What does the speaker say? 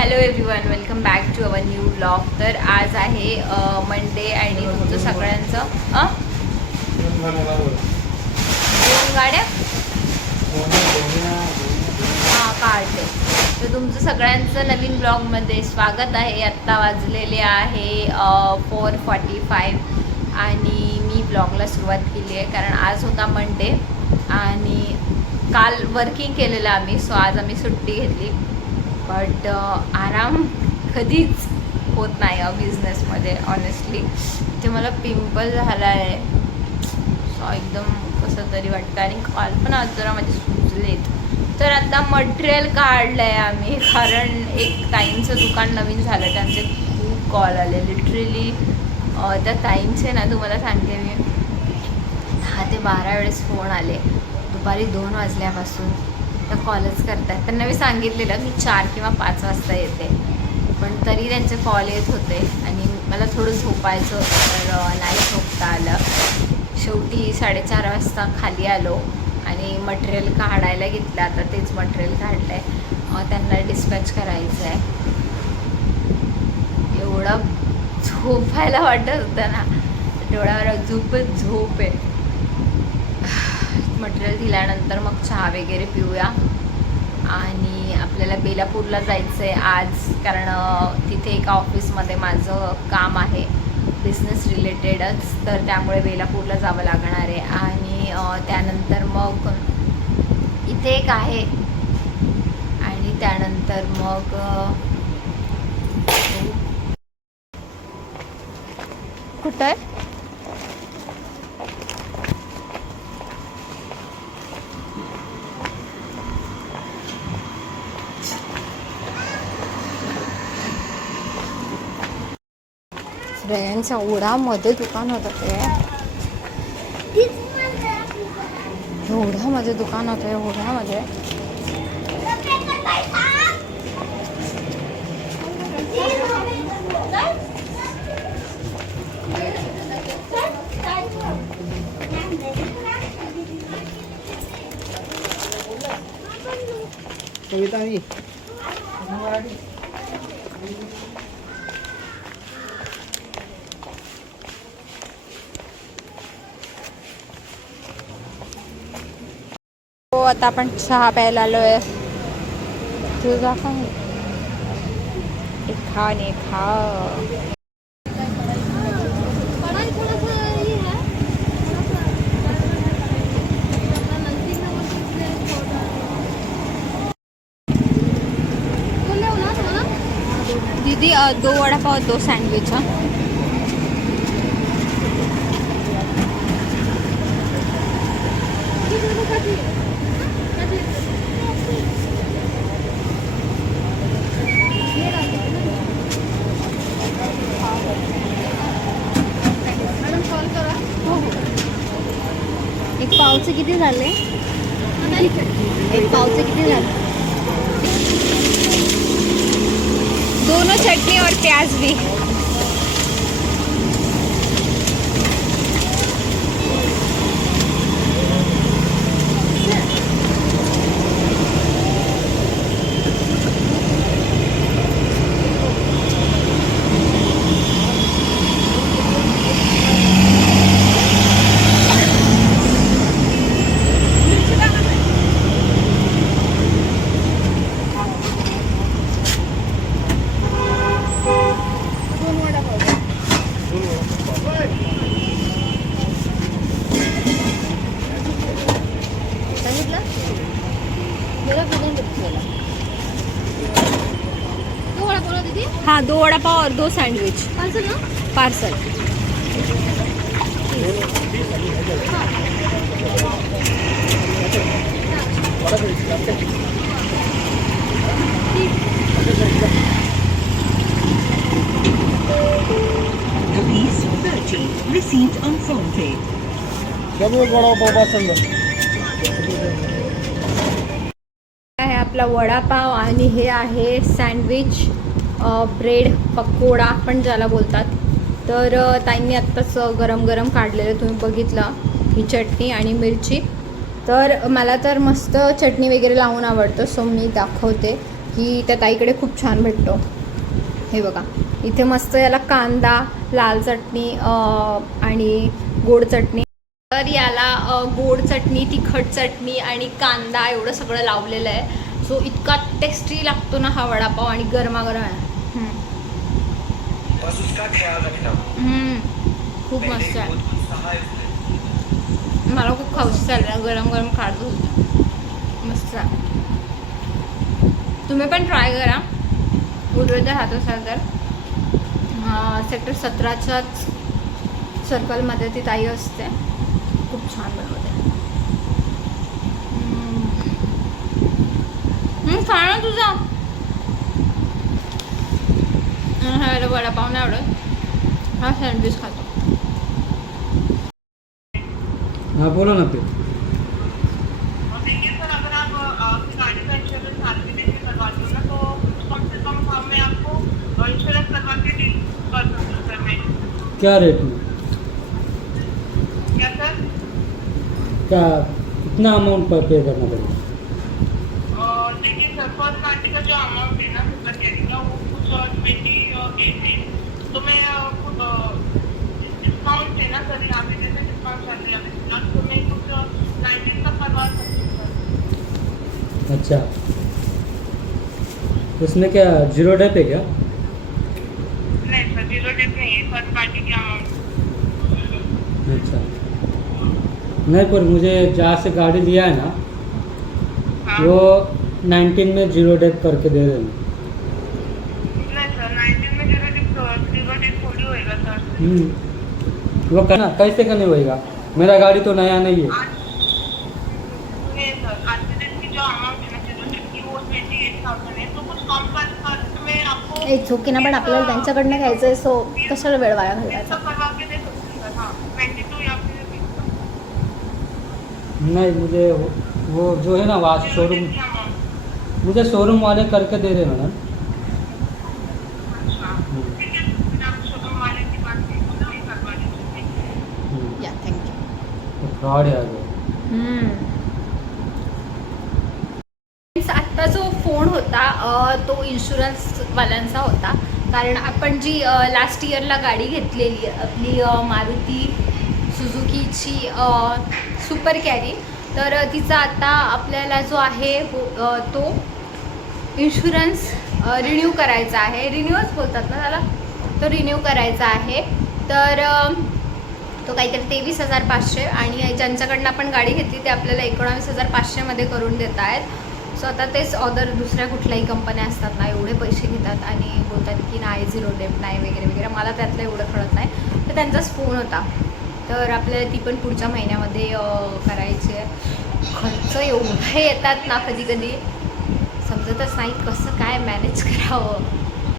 Hello everyone welcome back to our new blog तर आज आहे मंडे आणि तुमचं सगळ्यांचं दोन गाड्या हां काढते तर तुमचं सगळ्यांचं नवीन ब्लॉगमध्ये स्वागत आहे. आत्ता वाजलेले आहे फोर फॉर्टी फाईव्ह आणि मी ब्लॉगला सुरुवात केली आहे कारण आज होता मंडे आणि काल वर्किंग केलेलं आम्ही सो आज आम्ही सुट्टी घेतली. बट आराम कधीच होत नाही या बिझनेसमध्ये ऑनेस्टली ते मला पिंपल झाला आहे सो एकदम कसं तरी वाटतं. आणि काल पण आज जरा माझे सुचलेत तर आता मटेरियल काढलं आहे आम्ही. कारण एक ताईंचं दुकान नवीन झालं. त्यांचे खूप कॉल आले. लिटरली त्या ताईंचे ना तुम्हाला सांगते मी. दहा ते बारा वेळेस फोन आले. दुपारी दोन वाजल्यापासून. आता कॉलच करतात त्यांना मी सांगितलेलं मी चार किंवा पाच वाजता येते. पण तरी त्यांचे कॉल येत होते आणि मला थोडं झोपायचं होतं तर नाही झोपता आलं. शेवटी साडेचार वाजता खाली आलो आणि मटेरियल काढायला घेतलं. आता तेच मटेरियल काढलं आहे त्यांना डिस्पॅच करायचं आहे एवढं झोपायला वाटत होतं ना. डोळ्यावर झोपच झोप आहे मटेरियल दिल्यानंतर मग चहा वगैरे पिऊया. आणि आपल्याला बेलापूरला जायचं आहे आज कारण तिथे एका ऑफिसमध्ये माझं काम आहे बिझनेस रिलेटेडच तर त्यामुळे बेलापूरला जावं लागणार आहे. आणि त्यानंतर मग इथे एक आहे. आणि त्यानंतर मग कुठं आहे? श्रेयांच्या ओढामध्ये दुकान होतं ते एवढ्यामध्ये दुकान होतं एवढ्यामध्ये कविता आता आपण चहा प्यायला आलो आहे तुझा का खा आणि खा. दीदी दो वडापाव दो सँडविच सैंडविच Thank you. पावचे किती झाले? एक पावचे किती झाले? दोनों चटनी और प्याज भी हाँ दो वड़ा पाव और दो सैंडविच पार्सल ना? Parcel Rupees 30 received on phone pay. Double vada pav पाचंड आहे. आपला वडापाव आणि हे आहे सँडविच ब्रेड पकोडा पण ज्याला बोलतात. तर ताईंनी आत्ताच गरम गरम काढलेलं तुम्ही बघितलं ही चटणी आणि मिरची. तर मला तर मस्त चटणी वगैरे लावून आवडतं सो मी दाखवते की त्या ताईकडे खूप छान भेटतो. हे बघा इथे मस्त याला कांदा लाल चटणी आणि गोड चटणी. तर याला गोड चटणी तिखट चटणी आणि कांदा एवढं सगळं लावलेलं आहे. सो इतका टेस्टी लागतो ना हा वडापाव आणि गरमागरम आहे. खूप मस्त आहे। मला खूप खाऊशी चाललं गरम गरम खात होतं. मस्त. तुम्ही पण ट्राय करा. उडवे जर राहत असाल तर. सेक्टर सतराच्याच सर्कलमध्ये ती ताई असते. खूप छान बनवते. खा ना तुझा. हम्म, ह्याला वडापाव नाही आवडत. हा सँडविच खातो. हाँ बोलो ना फिर और देखिए सर अगर आप आपकी गाड़ी का इंश्योरेंस आरबीआई से करवाते हो ना तो कम से कम हम मैं आपको इंश्योरेंस करवा के डील कर सकती हूँ सर मैं. क्या रेट में? क्या सर? क्या कितना अमाउंट पर पे करना पड़ेगा? और देखिए सर फर्स्ट पार्टी का जो अमाउंट है ना सर कैरी का वो कुछ ट्वेंटी तो मैं डिस्काउंट सर यहाँ पे जैसे डिस्काउंट चल रहा है तो मैं कुछ नाइनटीन तक करवा सकती अच्छा। उसमें क्या ज़ीरो डेप है क्या? नहीं सर ज़ीरो डेट नहीं है फ़र्स्ट पार्टी की अमाउंट अच्छा। नहीं पर मुझे जहाँ से गाड़ी लिया है ना हाँ। वो 19 में ज़ीरो डेप करके दे रहे हैं हम्म। वो करना कैसे करने होएगा? मेरा गाड़ी तो नया नहीं है। ना आपल्याला त्यांच्याकडनं घ्यायचं आहे सो कशाला वेळ वाया मुझे वो, वो जो है ना वहाँ शोरूम मुझे शोरूम वाले करके दे रहे मैडम फ्रॉड आता आत्ता जो फोन होता तो तो इन्शुरन्सवाल्यांचा होता. कारण आपण जी लास्ट इयरला गाडी घेतलेली आपली मारुती सुझुकीची सुपर कॅरी तर तिचा आता आपल्याला जो आहे हो, तो इन्शुरन्स रिन्यू करायचा आहे. रिन्यूच बोलतात ना त्याला? तो रिन्यू करायचा आहे. तर तो काहीतरी तेवीस हजार पाचशे आणि ज्यांच्याकडनं आपण गाडी घेतली ते आपल्याला एकोणावीस हजार पाचशेमध्ये करून देत आहेत. सो आता तेच ऑदर दुसऱ्या कुठल्याही कंपन्या असतात ना एवढे पैसे घेतात आणि बोलतात की नाही झिरो डेप नाही वगैरे वगैरे. मला त्यातलं एवढं कळत नाही. तर त्यांचाच फोन होता. तर आपल्याला ती पण पुढच्या महिन्यामध्ये करायची आहे. खर्च एवढे येतात ना कधी कधी. समजतच नाही कसं काय मॅनेज करावं.